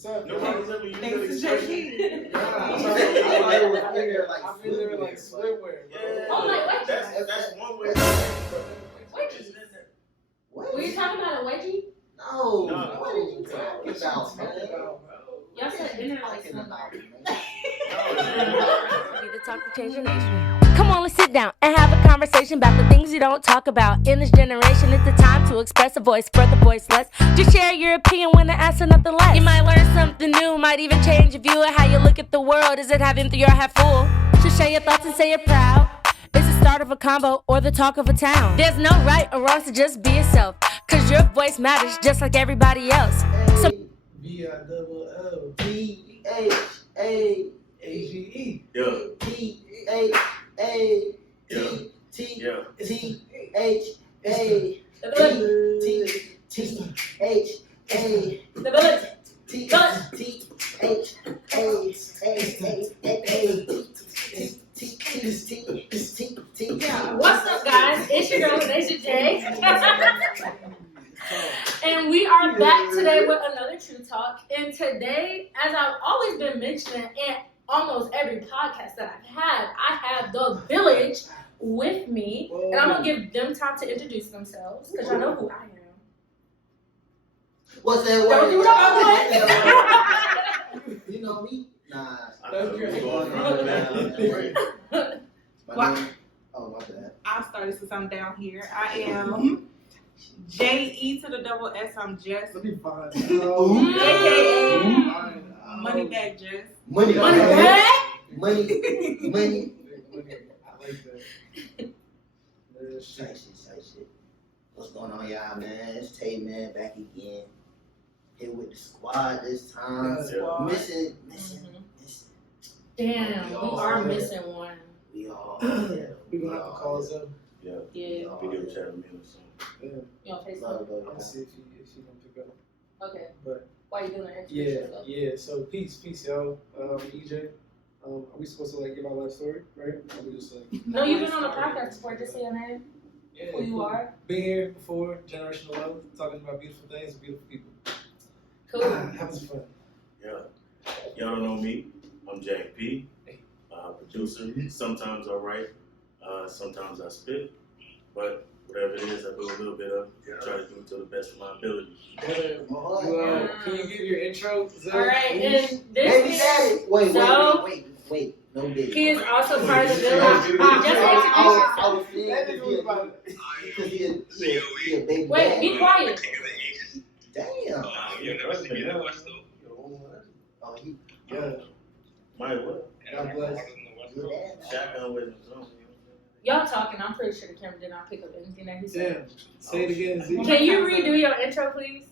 What's up? Nobody's ever used that expression. I feel they were like swimwear. Oh, like wedgie. That's one way. Wedgies. What? Were you talking about a wedgie? No. No. What are you talking about, man? Y'all said dinner like Talking about, something. man. Be the talk to change your nation. Come on, let's sit down and have a conversation about the things you don't talk about. In this generation, it's the time to express a voice, spread the voiceless. Just share your opinion when they're asking nothing less. You might learn something new, might even change your view of how you look at the world. Is it half empty or half full? Just share your thoughts and say you're proud. It's the start of a combo or the talk of a town. There's no right or wrong, so just be yourself. Cause your voice matters just like everybody else. So VIAAAGE. Yeah. What's up, guys? It's your girl, Deja J. And we are back today with another True Talk. And today, as I've always been mentioning in almost every podcast that I've had, I have the village with me. And I'm going to give them time to introduce themselves because y'all know who I am. What's that Don't word? do what I You know me? Nah. That's great. My name. Oh, my bad. I started since I'm down here. I am J-E to the double S. I'm Jess. Let me find AKA Moneybag Jess. Money. Money Money. bag? Money. I like that. Say shit. What's going on, y'all, man? It's Tay, man, back again. Here with the squad this time. Yeah. Missing. Damn, we are missing one. We all. We gonna have to call us up. Yeah. Yeah. Video chat with me or something. Yeah. You on Facebook? Love, I'm gonna see if she gonna pick up. Okay. But Why you doing that? Introduce yeah. yourself. So peace, y'all. EJ. Are we supposed to like give our life story, right? Or we just like No, you've been on the podcast before. Just say your name, yeah, who you are. Been here before, generational love, talking about beautiful things and beautiful people. Cool. Having some fun. Yeah. Y'all don't know me. I'm Jack P. Producer. Sometimes I write. Sometimes I spit. But whatever it is, I do a little bit of. Try to do it to the best of my ability. Can you give your intro? Zell? All right, and Baby this daddy. is Wait. No baby. he is also part of the village. Just I was thinking because he a baby wait, daddy. be quiet. Damn. You never see me in the West Oh, he. Yeah. Might what? God bless. Shotgun with him. Y'all talking. I'm pretty sure the camera did not pick up anything that he said. Damn. Say it again, Z. Can you redo your intro, please?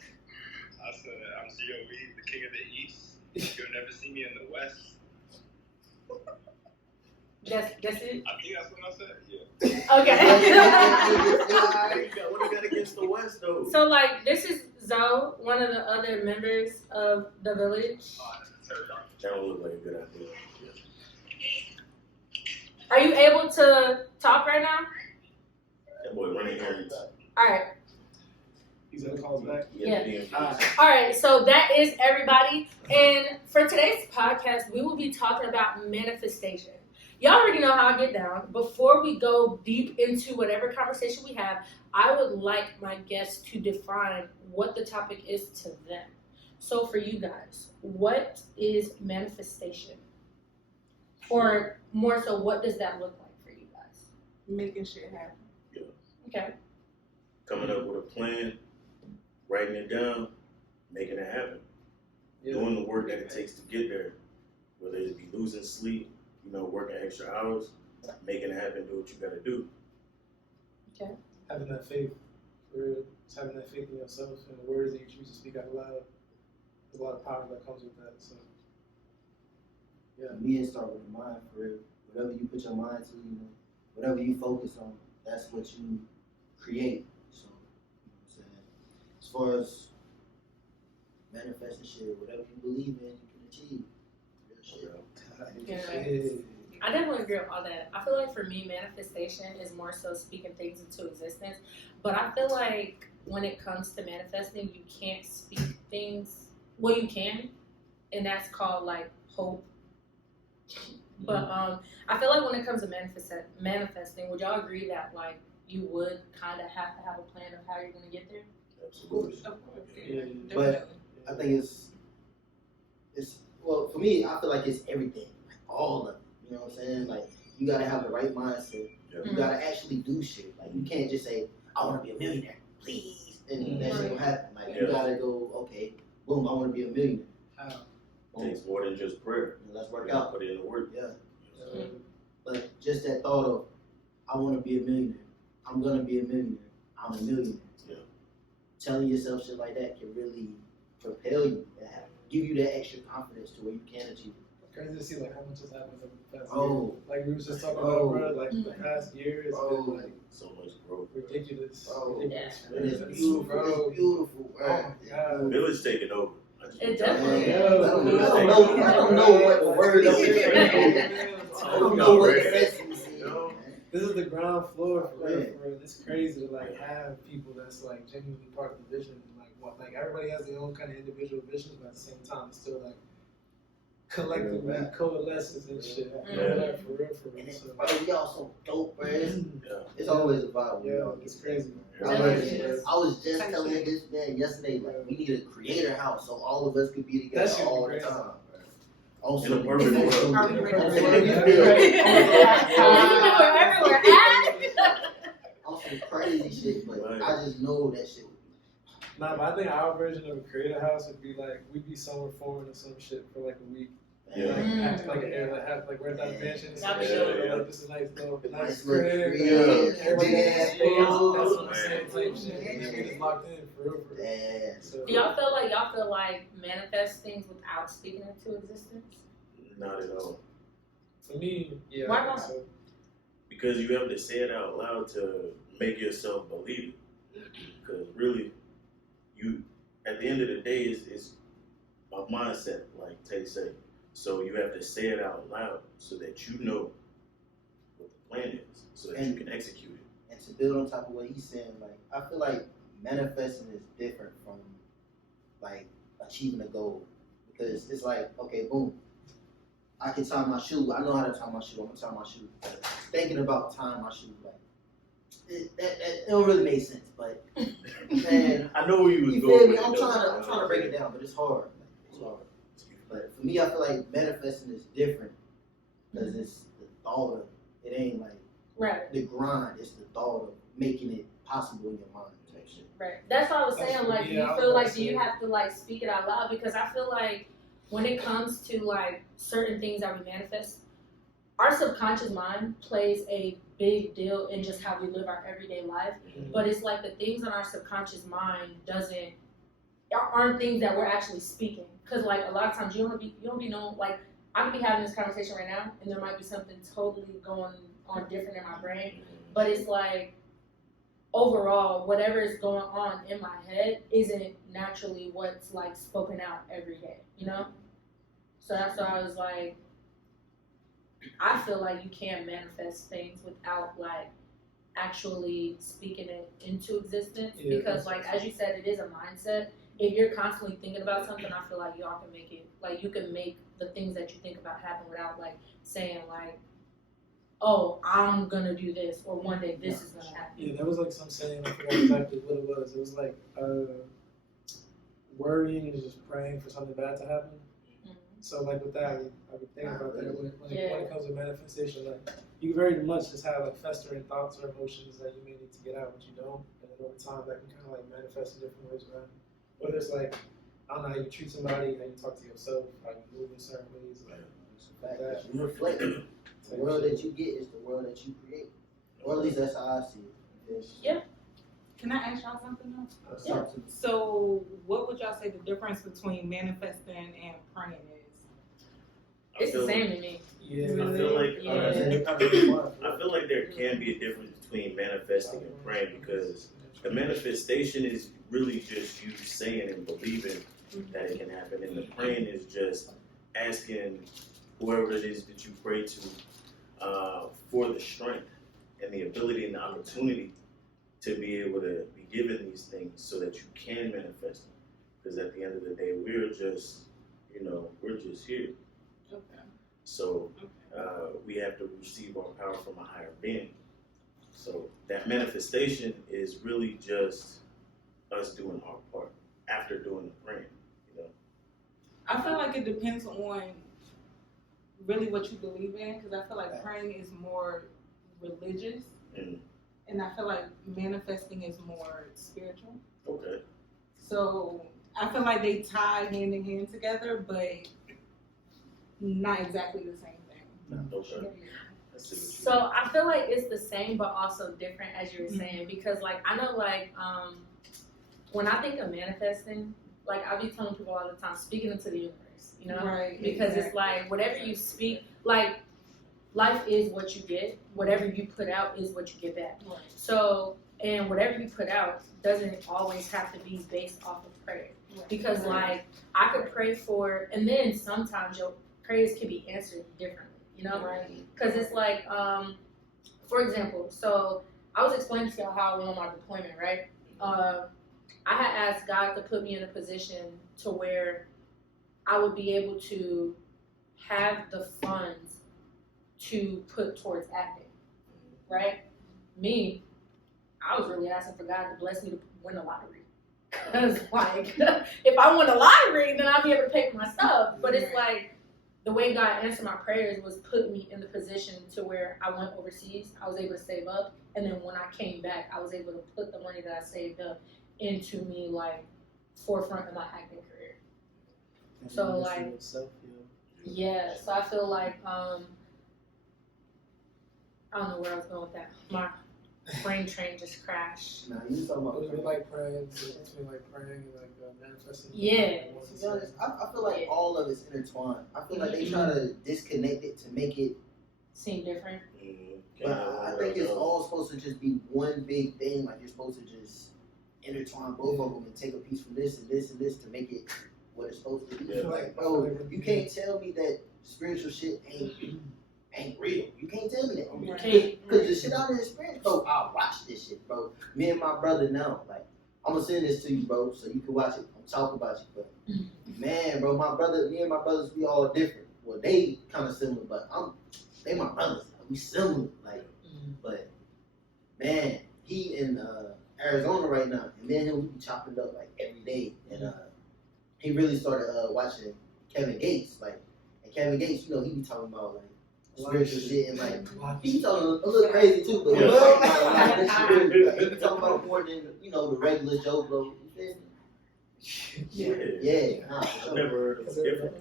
I said, I'm COE, the king of the East. You'll never see me in the West. That's it. I think that's what I said, yeah. Okay. What you got against the West, though? So, like, this is Zoe, one of the other members of the village. That don't look like a good idea. Are you able to talk right now? That boy running errands. All right. He's gonna call us back. Yeah. Being All right, so that is everybody. And for today's podcast, we will be talking about manifestation. Y'all already know how I get down. Before we go deep into whatever conversation we have, I would like my guests to define what the topic is to them. So for you guys, what is manifestation? Or more so, what does that look like for you guys? Making shit happen. Okay. coming up with a plan, writing it down, making it happen. Yeah. Doing the work that it takes to get there, whether it be losing sleep, working extra hours, making it happen, do what you gotta do. Okay. Having that faith, for real. Just having that faith in yourself and the words that you choose to speak out loud. There's a lot of power that comes with that. So, yeah. Me, it start with the mind, for real. Whatever you put your mind to, whatever you focus on, that's what you create. So, you know what I'm saying? As far as manifesting shit, whatever you believe in, you can achieve. Real shit. I definitely agree with all that. I feel like for me, manifestation is more so speaking things into existence. But I feel like when it comes to manifesting, you can't speak things Well, you can, and that's called like hope. But I feel like when it comes to manifesting, would y'all agree that like you would kind of have to have a plan of how you're gonna get there? Absolutely. Yeah. But I think it's well for me. I feel like it's everything, like all of it. You know what I'm saying? Like you gotta have the right mindset. Yeah. You gotta actually do shit. Like you can't just say, "I want to be a millionaire, please," and that shit don't happen. Like you gotta go, okay, boom, I want to be a millionaire. It takes more than just prayer. Let's work You gotta out. put in the work. Yeah. But just that thought of, I want to be a millionaire. I'm gonna be a millionaire. I'm a millionaire. Yeah. Telling yourself shit like that can really propel you, and give you that extra confidence to where you can achieve it. Crazy to see like how much has happened over the past Oh. year. Like we was just talking about, bro. Like the past year has been like So much growth. ridiculous. Oh. Ridiculous. And it's It's beautiful. bro. It's beautiful. Oh my god. Village taking over. It definitely Man, is. I don't know what the word is. I don't know what the essence is. This is the ground floor for real, Yeah. for real. It's crazy to like have people that's like genuinely part of the vision. Like what, like everybody has their own kind of individual visions, but at the same time, it's still like collectively coalesces and shit. Yeah. Like, for real, for real. And it's, So, bro, we all so dope, bro. It's, Yeah. it's always a vibe. when we yeah, all it's get crazy. together. Yeah. I was just telling this man yesterday, like, we need a creator house so all of us could be together That shit all be the crazy. time, bro. Also, In a perfect world. Are we ready? on some crazy shit, but Right. I just know that shit. Nah, but I think our version of a creator house would be like we'd be somewhere foreign or some shit for like a week. Yeah. Like Mm. act like an air, like have like we're at that mansion. That'd be Yeah, dope. like this is nice little nice little crib. crib. Everybody Yeah. has space. That's what I'm Man. saying. Type shit. And then we just locked in for real. For real. Yeah. So, Do y'all feel like manifest things without speaking into existence? Not at all. for me, yeah. Why I think not? so. Because you have to say it out loud to make yourself believe it. Because really, you at the end of the day, it's a mindset, like Tay said. So you have to say it out loud so that you know what the plan is, so that you can execute it. And to build on top of what he's saying, like I feel like manifesting is different from like achieving a goal, because it's like, okay, boom, I can tie my shoe. I know how to tie my shoe. I'm gonna tie my shoe. But thinking about tying my shoe, like it don't really make sense. But man, I know where you was you going feel me? with I'm it, trying to break it down, but it's hard. It's hard. But for me, I feel like manifesting is different because it's the thought of it. It ain't like Right. the grind. It's the thought of making it possible in your mind. Type shit. Right. That's what I was saying. Like, do Yeah, I you was feel about like to do you say. have to like speak it out loud? Because I feel like when it comes to like certain things that we manifest, our subconscious mind plays a big deal in just how we live our everyday life. But it's like the things in our subconscious mind aren't things that we're actually speaking. Because like a lot of times you don't be knowing, like I could be having this conversation right now and there might be something totally going on different in my brain. But it's like overall, whatever is going on in my head isn't naturally what's like spoken out every day, you know? So that's why I was like, I feel like you can't manifest things without like actually speaking it into existence. Yeah, Because that's like true. as you said, it is a mindset. If you're constantly thinking about something, I feel like y'all can make it, like you can make the things that you think about happen without like saying like, oh, I'm gonna do this, or one day this is gonna happen. Yeah, there was like some saying, I forgot exactly what it was. It was like worrying is just praying for something bad to happen. Mhm. So like with that, I've been thinking about that when Yeah. it comes to manifestation. Like you very much just have like festering thoughts or emotions that you may need to get out, but you don't. And then over time, that can kind of like manifest in different ways, right? Whether it's like, I don't know, how you treat somebody, how you talk to yourself, how you move in certain ways, like Fact that. that you reflect it. The world that you get is the world that you create. Or at least that's how I see it. Yeah. Can I ask y'all something else? Yeah. So, what would y'all say the difference between manifesting and praying is? It's the same to me. Yeah. I feel like Yeah. I feel like there can be a difference between manifesting and praying, because the manifestation is really just you saying and believing that it can happen, and the praying is just asking whoever it is that you pray to for the strength and the ability and the opportunity to be able to be given these things so that you can manifest them. Because at the end of the day, we're just here. Okay. So we have to receive our power from a higher being. So that manifestation is really just us doing our part after doing the praying. I feel like it depends on really what you believe in, because I feel like praying is more religious, and I feel like manifesting is more spiritual. Okay. So I feel like they tie hand in hand together, but not exactly the same thing. Okay. So I feel like it's the same, but also different, as you were saying, because like I know, like when I think of manifesting, like I be telling people all the time, speaking into the universe, you know, Right, because it's like whatever you speak, like life is what you get. Whatever you put out is what you get back. Right. So, and whatever you put out doesn't always have to be based off of prayer, because like I could pray for, and then sometimes your prayers can be answered differently. You know, because it's like, for example, so I was explaining to y'all how I went on my deployment, right? I had asked God to put me in a position to where I would be able to have the funds to put towards acting, right? Me, I was really asking for God to bless me to win the lottery. Because, like, if I won the lottery, then I'd be able to pay for my stuff. But it's like, the way God answered my prayers was put me in the position to where I went overseas. I was able to save up, and then when I came back, I was able to put the money that I saved up into me, like, forefront of my acting career. So like, yeah. So I feel like I don't know where I was going with that. My brain train just crashed. Nah, you talking about Between like praying, between like praying and like manifesting. Yeah. To be honest, I feel like all of it's intertwined. I feel like they try to disconnect it to make it Seem different. but I think it's all supposed to just be one big thing. Like you're supposed to just intertwine both of them and take a piece from this and this and this to make it what it's supposed to be. Yeah. Like, bro, you can't tell me that spiritual shit ain't real. You can't tell me that. Because the shit out in the spirit, bro, I watch this shit, bro. Me and my brother now, like, I'm gonna send this to you, bro, so you can watch it. I'm talking about you, but man, bro, me and my brothers, we all different. Well, they kind of similar, but they my brothers. We similar, like, but man, he in Arizona right now, and me and him, we be chopping up like every day, and he really started watching Kevin Gates, like, and Kevin Gates, you know, he be talking about like spiritual shit and like he be talking a little crazy too, but he be talking about a lot of this shit. Like, he be talking about more than the regular Joe Blow. You feel me? Yeah. Nah, I've never heard of it different.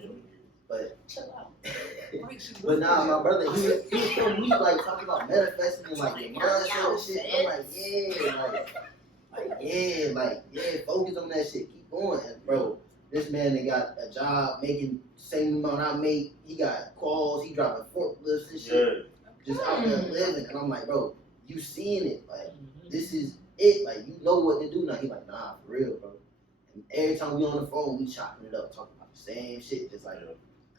but Chill out. but nah, my brother, he like talking about manifesting and like your mindset and shit. I'm like, yeah, focus on that shit. Keep going, and bro. This man that got a job making the same amount I make. He got calls. He driving forklifts and shit. Just out there living. And I'm like, bro, you seeing it? Like, this is it. Like, you know what to do now. He like, nah, for real, bro. And every time we on the phone, we chopping it up, talking about the same shit. Just like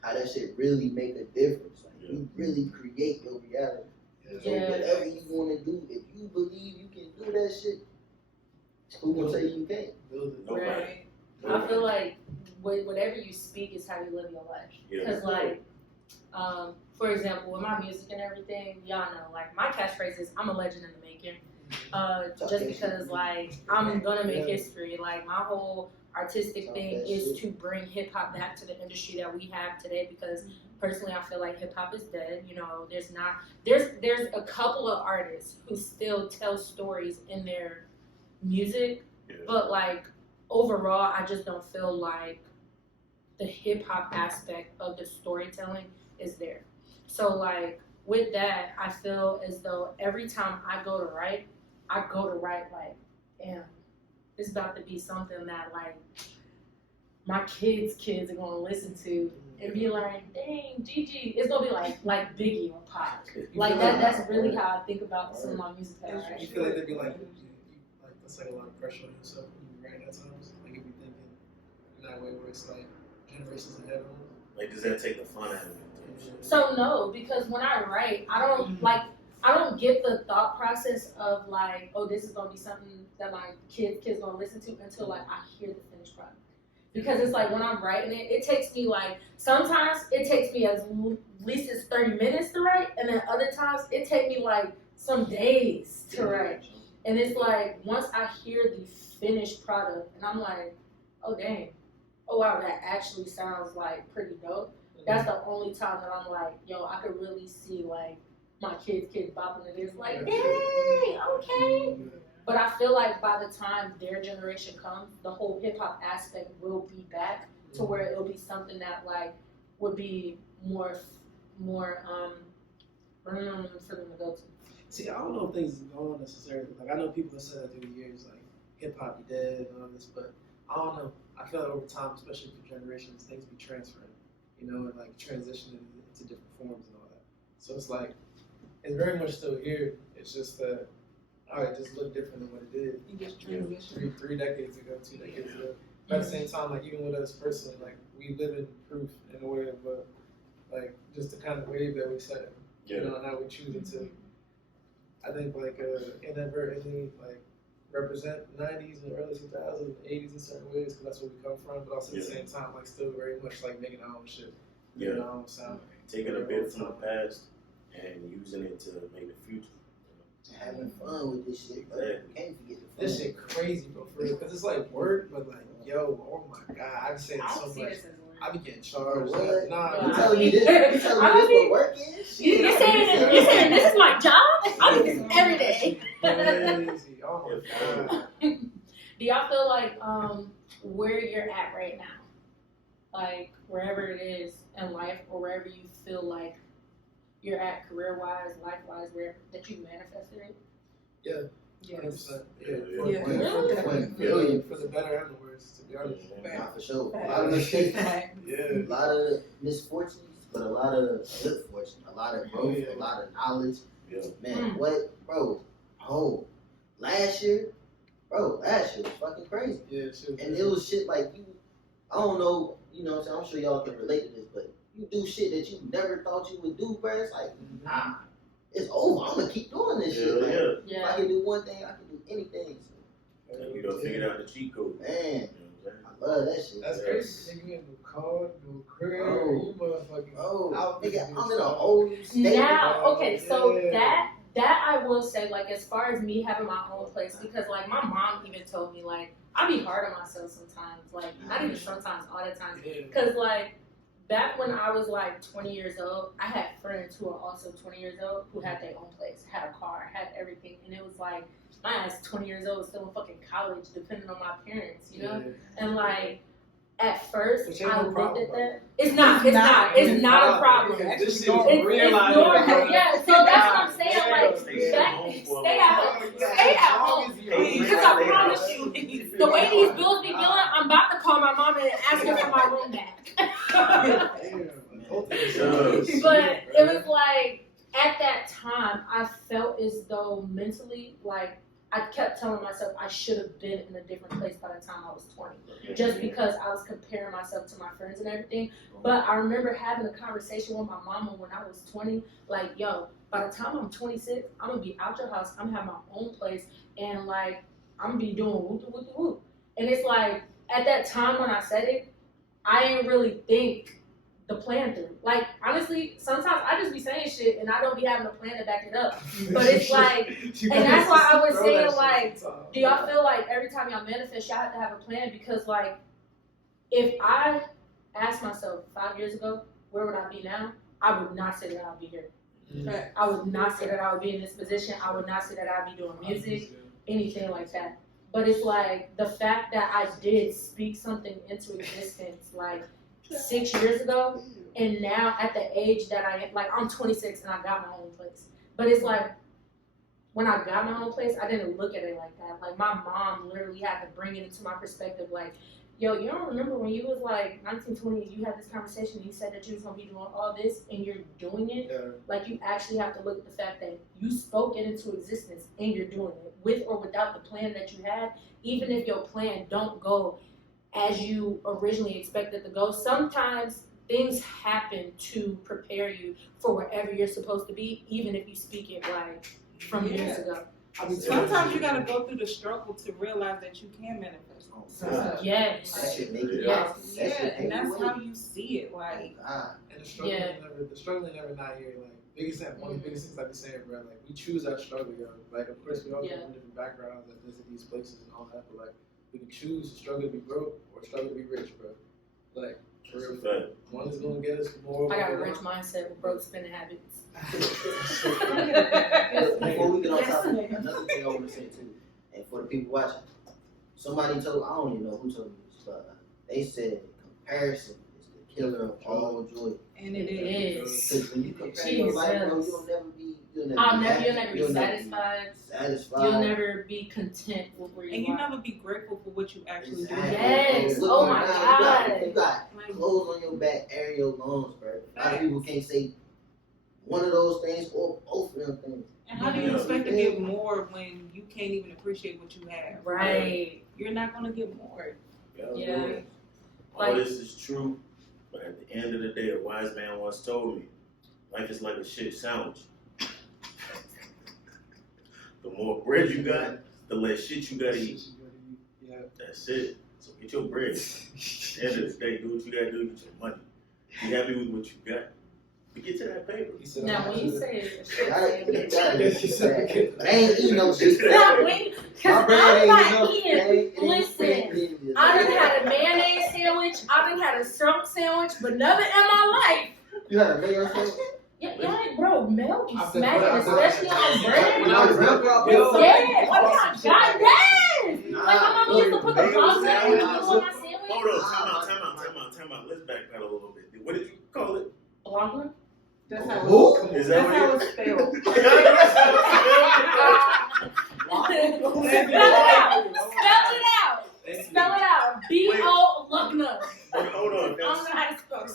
how that shit really make a difference. Like, you really create your reality. So whatever you want to do, if you believe you can do that shit, who gonna say you can't? Right. I feel like whatever you speak is how you live your life. Because like, for example, with my music and everything, y'all know, like my catchphrase is "I'm a legend in the making." Just because like I'm gonna make history. Like my whole artistic thing is to bring hip hop back to the industry that we have today. Because personally, I feel like hip hop is dead. You know, there's a couple of artists who still tell stories in their music, but like. Overall, I just don't feel like the hip hop aspect of the storytelling is there. So like with that, I feel as though every time I go to write like, damn, it's about to be something that like my kids are gonna listen to and be like, dang, Gigi, it's gonna be like Biggie on Pop. Like that's really how I think about some of my music that I write. You feel like there'd be like that's like a lot of pressure on yourself when you write at times. Like if you thinking in that way where it's like generations ahead of them. Like, does that take the fun out of it? So no, because when I write, I don't get the thought process of like, oh, this is gonna be something that my kids gonna listen to until like I hear the finished product. Because it's like when I'm writing it, it takes me like, sometimes it takes me at least it's 30 minutes to write, and then other times it takes me like some days to write. And it's like, once I hear the finished product, and I'm like, oh dang, oh wow, that actually sounds like pretty dope. That's the only time that I'm like, yo, I could really see like my kids bopping it. It's like, dang, okay. But I feel like by the time their generation comes, the whole hip hop aspect will be back to where it'll be something that like would be more for them to go to. See, I don't know if things is going necessarily. Like, I know people have said that through the years, like, hip-hop be dead and all this, but I don't know. I feel like over time, especially through generations, things be transferring, you know, and, like, transitioning into different forms and all that. So it's like, it's very much still here. It's just that, all right, just look different than what it did. It gets transition. Three decades ago, 2 decades ago. But at the same time, like, even with us personally, like, we live in proof in a way of, like, just the kind of wave that we set, you know, and how we choosing to, I think, like, inadvertently, like, represent the 90s and the early 2000s and 80s in certain ways, because that's where we come from, but also at the same time, like, still very much, like, making our own shit, making our own sound. Taking a bit from the past and using it to make the future. Having fun with this shit, bro. Exactly. Can't forget the fun. This shit crazy, bro, for real, because it's like work, but like, yo, oh my god, I say it I so don't see much. this as work. I be getting charged. What? Nah, You telling me this? You telling me this for work is? You're saying this is my job? I do this every day. crazy. Oh my god. Do y'all feel like where you're at right now, like wherever it is in life or wherever you feel like you're at career-wise, life-wise, where that you manifested it? Yeah. Yes. 100%. Yeah. For the better and the worse, to be honest. Nah, for sure. A lot of mistakes, Yeah. a lot of misfortunes, but a lot of good fortune, a lot of growth, a lot of knowledge. Yeah. Man, what, bro? Oh, last year was fucking crazy. Yeah, shit. And it was shit like you, I don't know, you know what I'm saying? I'm sure y'all can relate to this, but you do shit that you never thought you would do, bro. It's like, nah, it's over. I'm gonna keep doing this shit. Like, if I can do one thing, I can do anything. So, And you done figured out the cheat code. man, I love that shit. That's crazy. Nigga, you in the car, no crib, Oh. you motherfucking. Oh, nigga, I'm in a whole new state. Now, okay, so Yeah. that I will say, like, as far as me having my own place, because like my mom even told me, like, I be hard on myself sometimes, like not even sometimes, all the time, because like back when I was like 20 years old, I had friends who are also 20 years old who had their own place, had a car, had everything, and it was like my ass 20 years old, still in fucking college, depending on my parents, you know, and like. At first, Which ain't I no looked problem, at bro. that. It's not a problem. This shit It's is real life. normal. Yeah, so that's what I'm saying. Like, stay at home. Because I promise you, the way these bills be billing, I'm about to call my mom and ask her for my room back. But it was like, at that time, I felt as though mentally, like, I kept telling myself I should have been in a different place by the time I was 20. Just because I was comparing myself to my friends and everything. But I remember having a conversation with my mama when I was 20, like, yo, by the time I'm 26, I'm gonna be out your house, I'm gonna have my own place, and like, I'm gonna be doing whoop. And it's like, at that time when I said it, I didn't really think the plan through. Like, honestly, sometimes I just be saying shit and I don't be having a plan to back it up. But it's like, and that's why I was saying, like, do y'all feel like every time y'all manifest, y'all have to have a plan? Because, like, if I asked myself 5 years ago, where would I be now? I would not say that I'd be here. I would not say that I would be in this position. I would not say that I'd be doing music, anything like that. But it's like, the fact that I did speak something into existence, like, 6 years ago, and now at the age that I am, like, I'm 26 and I got my own place. But it's like, when I got my own place, I didn't look at it like that. Like, my mom literally had to bring it into my perspective, like, yo, you don't remember when you was like 19, 20, you had this conversation and you said that you was going to be doing all this and you're doing it? Yeah. Like, you actually have to look at the fact that you spoke it into existence and you're doing it, with or without the plan that you had. Even if your plan don't go as you originally expected to go, sometimes things happen to prepare you for wherever you're supposed to be, even if you speak it like from years ago. I mean, Sometimes you gotta go through the struggle to realize that you can manifest. Yes. That shit make it Yes. up. Yeah, and that's how you see it. Like, God. And the struggle Yeah. ain't never not here. Like one of the biggest things I be saying, bro. Like we choose our struggle, yo. Like of course we all come from different backgrounds and visit these places and all that, but like we can choose to struggle to be broke or struggle to be rich, bro. Like for real. One is gonna get us more. I got a rich mindset with broke spending habits. Before we get on topic, another thing I want to say too, and for the people watching, somebody told, I don't even know who told me this, but they said comparison is the killer of all joy. and it It is. is. Because when you compare your life, bro, you'll never be satisfied. Satisfied. You'll never be content with where you And you are. never be grateful for what you actually do. Exactly. Yes. Look Oh right my now, God. You got Like, clothes on your back, airing your lungs, bro. A lot of people can't say one of those things or both of them things. and how do you expect to get more when you can't even appreciate what you have? Right. You're not gonna get more. Yeah. All this is true, but at the end of the day, a wise man once told me, life is like a shit sandwich. The more bread you got, the less shit you gotta eat. Yeah. That's it. So get your bread. At the end of the day, do what you gotta do to get your money. Be happy with what you got. But get to that paper. He said, Now, when you say I ain't eating no shit. not when, because I'm not eating. Listen, Listen, I done had a mayonnaise sandwich, I done had a shrimp sandwich, but never in my life. You had a mayo sandwich? Yeah, bro, milk be I've smacking, been- especially on bread. When I was young, Yeah, oh my God, yes! Like my mama used to put the pasta in the middle of my sandwich. Hold on, time out. Let's backpedal a little bit. What did you call it? Blanca? That's how Who? Is that's that how what it's spelled. Spell it out. Spell it out. B-O Lugna. Hold on. I don't know how to spell it.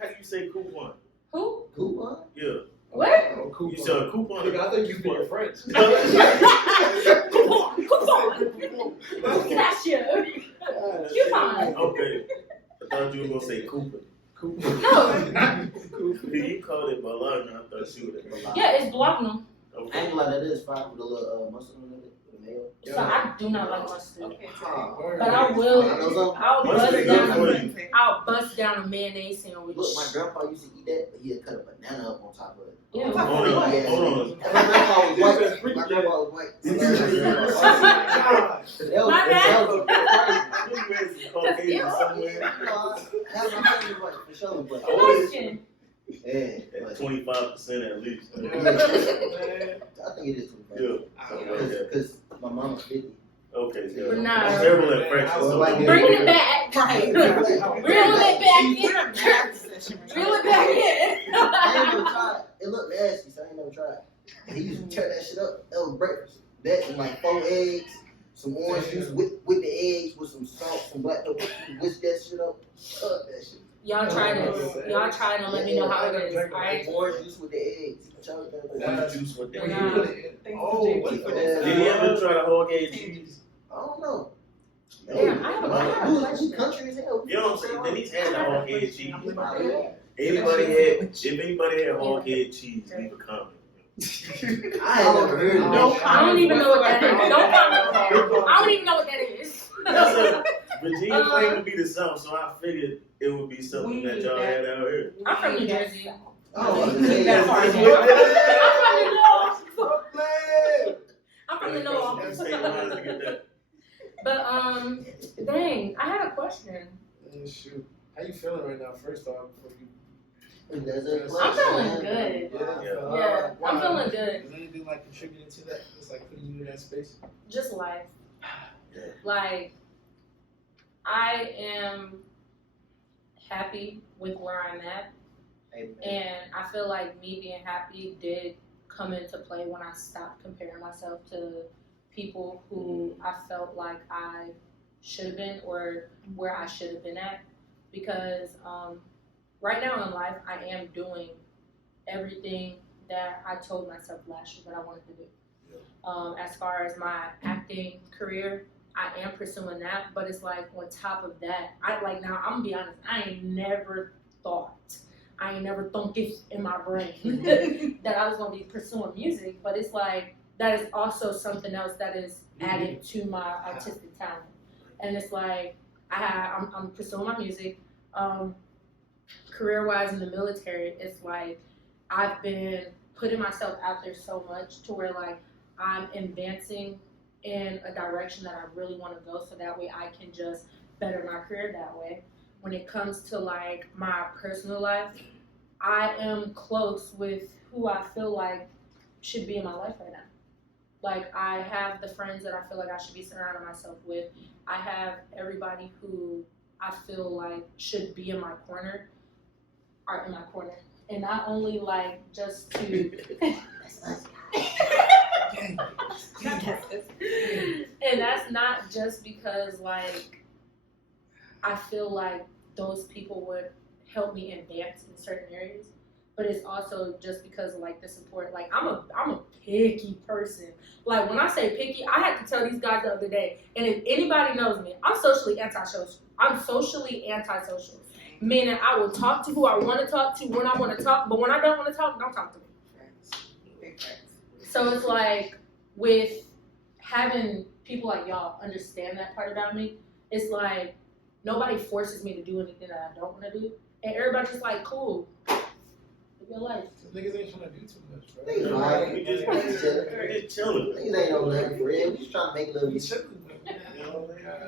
How do you say coupon? Who? Coupon? Yeah. What? Oh, coupon. You said a coupon. Nigga, I thought you were French. Coupon. Cashier. Coupon. Okay. I thought you were gonna say coupon. Coupon. No. You called it Balagna. I thought you would have. Yeah, it's Blanca. I ain't Okay. gonna lie, that is fine with a little mustard on it, with the mayo. So I do not like mustard. Okay, But I will. I'll Mustard bust is good down. for you. I'll bust down a mayonnaise sandwich. Look, my grandpa used to eat that, but he'd cut a banana up on top of it. Yeah. Hold on. And my grandpa was white. My grandpa was white. My bad. Caucasian somewhere. Half my family white, for sure, but Question. yeah, At 25% at least. I think it is 25. Yeah. Because my mama's 50. Okay, so But nah. I'm terrible at French. Bringing it back. Right. Reeling it back in. Reel it back in. I ain't never tried. It looked nasty, so I ain't never tried. He used to tear that shit up. That was breakfast. That and like 4 eggs, some orange juice with the eggs with some salt, some black pepper. Whisk that shit up. Fuck that shit. Y'all try to let me know how it is. Alright. Orange juice with the eggs. Orange juice with that. Nah. Did he ever try the hog egg cheese? I don't know. Damn, I have a question. Country as hell. You know what I'm saying? Then he's had the hog egg cheese. Yeah. If anybody had hog egg cheese, leave a comment. I ain't never heard of that. I don't even know what that is. Don't comment. I don't even know what that is. That's a Virginia claimed to be the South, so I figured it would be something that y'all had out here. I'm from New Jersey. Oh, I'm from the north. State lines to get that. But dang, I had a question. Shoot. How you feeling right now, first off? Before you... I'm feeling good. Yeah, I'm feeling good. Is anything like contributing to that? It's like putting you in that space? Just life. Yeah. Like, I am happy with where I'm at. And I feel like me being happy did come into play when I stopped comparing myself to people who I felt like I should have been or where I should have been at. Because right now in life, I am doing everything that I told myself last year that I wanted to do. As far as my acting career, I am pursuing that, but it's like on top of that, now I'm gonna be honest, I ain't never thought it in my brain that I was gonna be pursuing music, but it's like that is also something else that is added to my artistic talent. And it's like I'm pursuing my music. Career-wise in the military, it's like I've been putting myself out there so much to where like I'm advancing in a direction that I really want to go, so that way I can just better my career that way. When it comes to like my personal life, I am close with who I feel like should be in my life right now. Like I have the friends that I feel like I should be surrounding myself with. I have everybody who I feel like should be in my corner are in my corner. And not only like just to and that's not just because like I feel like those people would help me advance in certain areas, but it's also just because of like the support. Like I'm a picky person. Like when I say picky, I had to tell these guys the other day, and if anybody knows me, I'm socially antisocial. Meaning I will talk to who I want to talk to when I want to talk, but when I don't want to talk, don't talk to me. So it's like with having people like y'all understand that part about me, it's like nobody forces me to do anything that I don't want to do, and everybody's just like, cool, live your life. Niggas ain't trying to do too much, bro. They lying. We just chilling. Niggas ain't no nothing for real. We just trying to make love. We chilling,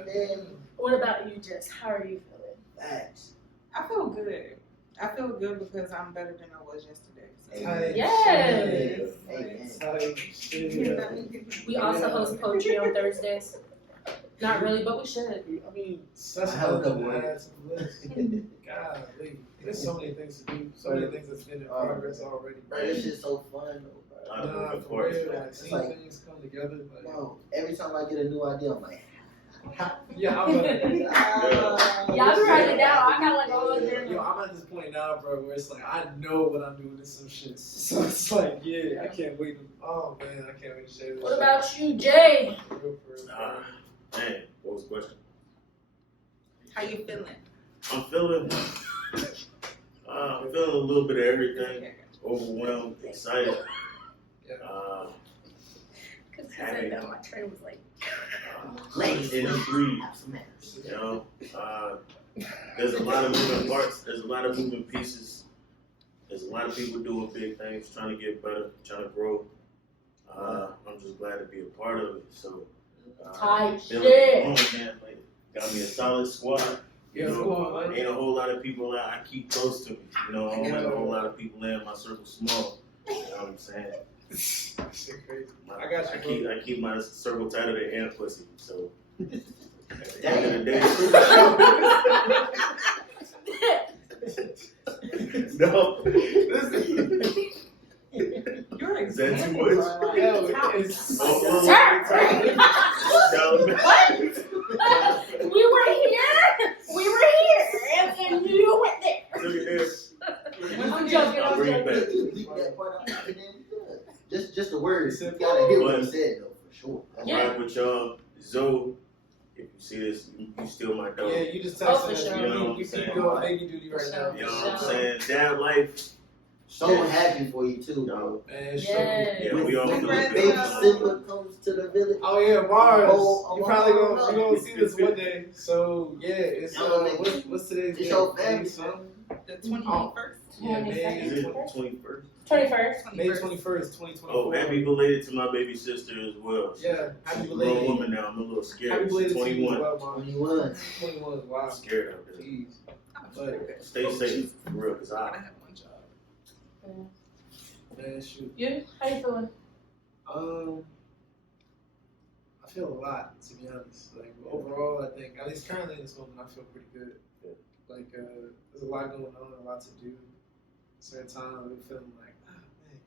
Man, What about you, Jess? How are you feeling? facts. I feel good. I feel good because I'm better than I was yesterday. So. Tight Yes. shit. Tight shit. We also host poetry on Thursdays. Not really, but we should. I mean, such I have a a couple good words. ass list. Golly. There's so many things to do. So many things that's been in progress already. Bro, this shit's so fun, though, bro. Nah, for real. Like, seeing like- things come together. Like, Bro, every time I get a new idea, I'm like, yeah, I'm like, Y'all be writing it down. I got like all of them. yo, I'm at this point now, bro, where it's like I know what I'm doing in some shit. So it's like, yeah, I can't wait. Oh man, I can't wait to share this. What shit. about you, Jay? For real, for real. Man, what was the question? How you feeling? I'm feeling a little bit of everything. Overwhelmed, excited. Yeah. Because he said that my train was like. Intrigued. You know, there's a lot of moving parts. There's a lot of moving pieces. There's a lot of people doing big things, trying to get better, trying to grow. I'm just glad to be a part of it. So, Tight building shit. on, man, like, got me a solid squad. You Yeah, know, come on, man. ain't a whole lot of people that I keep close to me. You know, I don't have a whole lot of people in my circle small. You know what I'm saying? Shit crazy. I got you, I keep my circle tighter than ant pussy. So at the end of the day, no. You're Is that too examples much? are like, Yo, top. it's We were here, and you went there. Look at this. I'm joking. I'll I'm bring it joking. back. you bleep that part out, and then we good. Just the words. You gotta hear what he said, though, for sure. I'm Yeah. riding with y'all. Zoe, if you see this, you steal my dog. yeah, you just Oh, texted for us. sure. You know what I'm You saying? keep doing baby duty right now. You know what I'm saying? Dad life. So happy for you, too, bro. Yo, Man, sure. Yes. yeah, we all feel Congrats, good. Baby Simba comes to the village. Oh yeah, Mars. Oh, You probably oh, gonna you gonna see this one day. So yeah, it's what's today's It's date? your family, May something? The 21st? Yeah, Is May it 21st? 21st. May 21st, 2024. Oh, happy belated to my baby sister as well. Yeah, happy She's a grown belated. woman now. I'm a little Happy scared. belated She's to you as 21. well, Mom. 21. 21. I'm Wow. scared out there. Jeez. But Stay safe, for real, because I I have one job. Man, shoot. You? How you feeling? I feel a lot, to be honest. Like overall, I think at least currently in this moment, I feel pretty good. Like there's a lot going on, a lot to do. At the same time, I've been feeling like, man,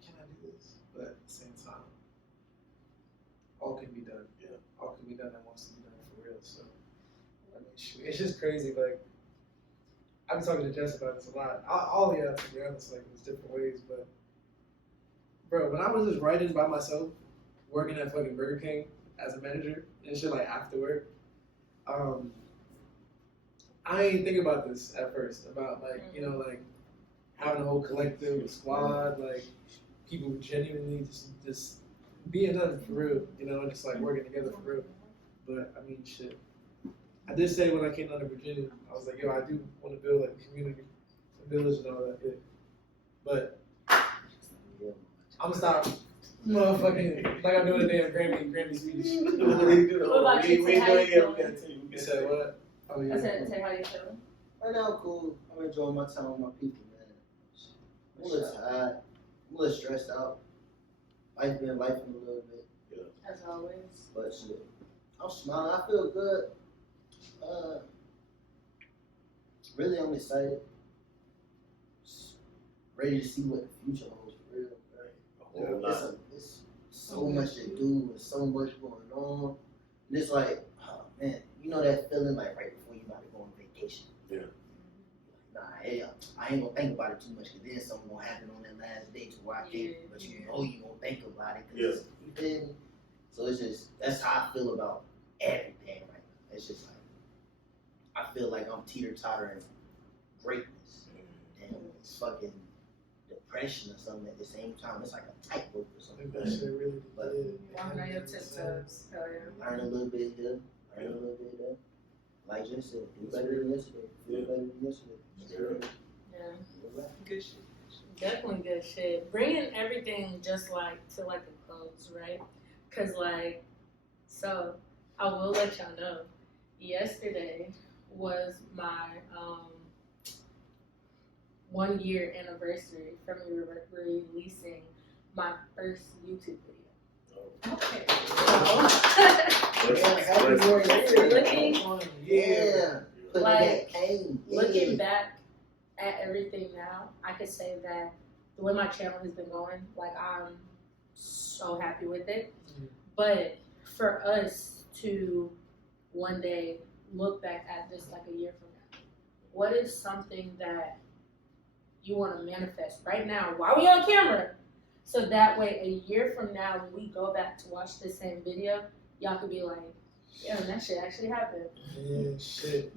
can I do this? But at the same time, all can be done. Yeah. All can be done that wants to be done for real. So I mean, shoot, it's just crazy. Like I've been talking to Jess about this a lot. All of y'all, to be honest, like in different ways. But bro, when I was just writing by myself, working at fucking Burger King as a manager and shit like after work, I ain't thinking about this at first, about like, you know, like having a whole collective, a squad, like people genuinely just being nothing for real, you know, and just like working together for real. But I mean, shit. I did say when I came down to Virginia, I was like, yo, I do want to build like a community, a village, and all that. Yeah. But I'm gonna stop, motherfucking, like I'm doing a damn Grammy speech. What about you? Say how you feeling? You said what? Oh yeah. I said, say how you feeling. Right now, I'm cool. I'm enjoying my time with my people, man. I'm a little tired. I'm a little stressed out. Life been life a little bit. As always. But shit, I'm smiling. I feel good. Really, I'm excited. Ready to see what the future holds for real. Right? It's so much to do and so much going on. And it's like, oh man, you know that feeling like right before you about to go on vacation. Yeah. Nah, hey, I ain't gonna think about it too much because then something gonna happen on that last day to where I can't. But you know you gonna think about it. Cause you feel me? So it's just that's how I feel about everything right now. It's just like I feel like I'm teeter-tottering greatness and it's fucking depression or something at the same time. It's like a tightrope or something. That shit really But Walking on your tiptoes. Hell yeah. learn a little bit here, learn a little bit there. Like you said, do better than yesterday. Feel better than yesterday. Yeah. Good shit. Definitely good shit. Bringing everything just like to like a close, right? Cause like, so I will let y'all know. Yesterday was my 1 year anniversary from me releasing my first YouTube video. Okay. Looking back at everything now, I could say that the way my channel has been going, like I'm so happy with it. But for us to one day look back at this like a year from now, what is something that you want to manifest right now while we on camera? So that way a year from now when we go back to watch this same video, y'all could be like, yeah, that shit actually happened. Yeah, shit.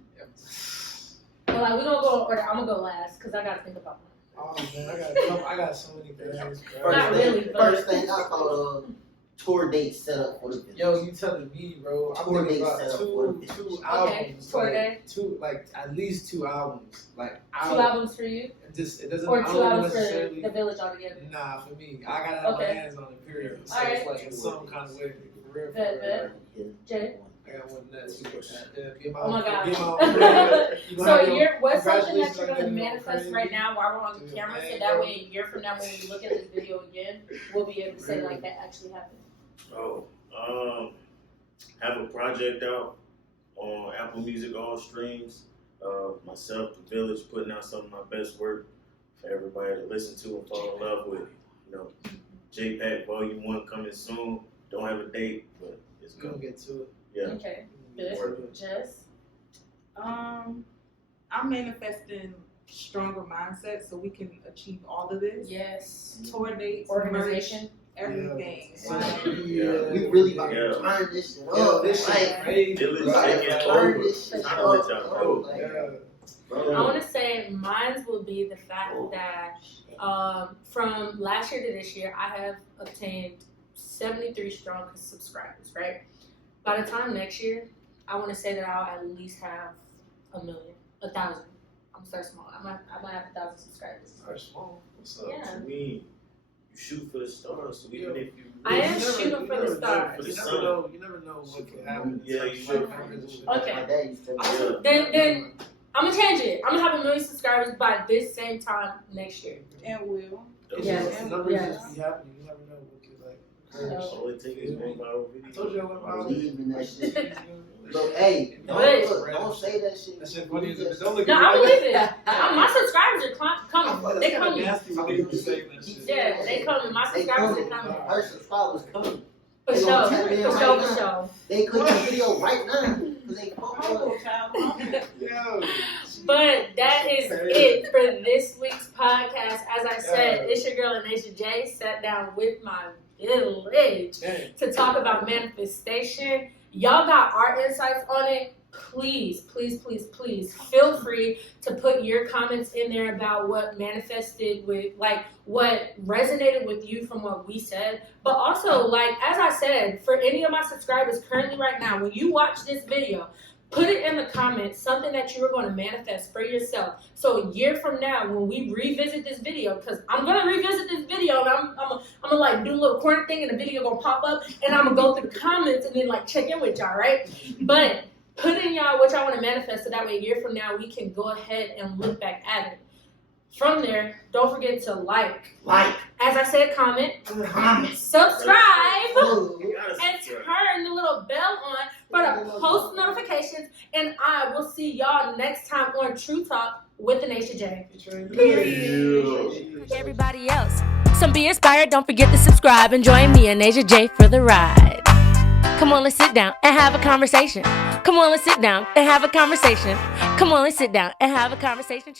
But like we gonna go in order. I'm gonna go last because I gotta think about mine. Oh man, I got so many things, bro. Not really, but- First thing I thought of tour date set up for the video. Yo, you telling me, bro? I'm Tour thinking dates about set up two for the albums. tour like, day. like at least 2 albums. Like Two albums for you, It doesn't. or I 2 don't albums for necessarily. the village altogether. Nah, for me, I gotta have my Okay. hands on it. Period. So Alright. it's like in some kind of way, for real. Bet, bet. Jay? I got one that too. Yeah, get my Oh my god. Get my you know So how a year, what's something that congratulations you're on gonna getting manifest crazy. right now while we're on the Yeah, camera, so man, that bro. way a year from now when we look at this video again, we'll be able to say like that actually happened. Have a project out on Apple Music, all streams. Myself, the village, putting out some of my best work for everybody to listen to and fall in love with. You know, JPAC Volume 1 coming soon. Don't have a date, but it's We gonna coming. get to it. Yeah. Okay, good. Working. Jess? I'm manifesting stronger mindset so we can achieve all of this. Yes. Tour dates, Organization. merch, everything. Yeah. Like, Yeah. We really about Yeah. to turn this shit Yo, up. this Like, shit crazy. Village bro. taking Like, over. turn this shit Trying to let up, y'all bro. know. Like, Yeah. bro. I want to say mine will be the fact that from last year to this year, I have obtained 73 strong subscribers, right? By the time next year, I want to say that I'll at least have 1 million, 1,000. I'm start small. I might have 1,000 subscribers. Start small. What's up? Yeah. What you mean? You shoot for the stars, so even if you I am You never- shooting you for never the know. stars. You never know. You never know what can happen. Yeah, you Like, should. Okay. My dad used to tell me, Yeah. Then I'm gonna change it. I'm gonna have 1 million subscribers by this same time next year. and will. Yes. The numbers Yes. just be happening. You never know what could like. So- All it takes is one viral video. I told you I went viral. believe in that shit. Shit. Look, hey, But- don't say that shit. That shit funny as it. Don't look No, at I me believe like it. My subscribers are coming. They That's coming. nasty when they be saying that shit. Yeah, they coming. My They subscribers coming. are coming. Her subscribers coming. For They sure. gonna For tap in sure. right For now. sure. They click the video right now because they fuck with Humble us. child, humble. Yo. But that is it for this week's podcast. As I said, it's your girl Anisha J. Sat down with my village Dang. to talk about manifestation. Y'all got our insights on it. please, please, please, please feel free to put your comments in there about what manifested with, like, what resonated with you from what we said. But also, like, as I said, for any of my subscribers currently right now, when you watch this video, put it in the comments, something that you are going to manifest for yourself. So a year from now, when we revisit this video, because I'm going to revisit this video, and I'm gonna like do a little corner thing, and the video going to pop up, and I'm going to go through the comments and then like check in with y'all, right? But put in y'all what y'all want to manifest, so that way a year from now, we can go ahead and look back at it. From there, don't forget to like, as I said, comment, subscribe, and turn the little bell on for the post notifications. And I will see y'all next time on True Talk with Anisha J. Everybody else. So be inspired. Don't forget to subscribe and join me and Asia J for the ride. Come on, let's sit down and have a conversation. Come on, let's sit down and have a conversation. Come on, let's sit down and have a conversation.